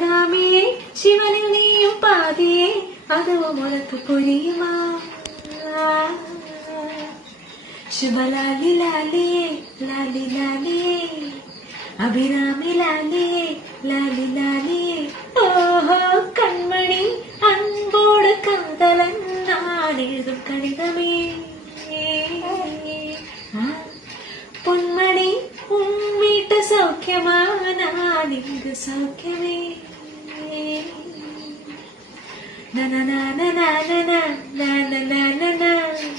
சிவகாமியே சிவனில் நீயும் பாதியே அதுவும் உனக்கு புரியுமா சுபலாலி லாலியே லாலி லாலியே அபிராமி லாலியே லாலி லாலியே ஓஹோ கண்மணி அன்போடு காதலன் நான் எழுதும் கடிதமே பொன்மணி உன் வீட்டு சௌக்கியமா நான் இங்கு சௌக்கியமே நன நன நன நன நன நன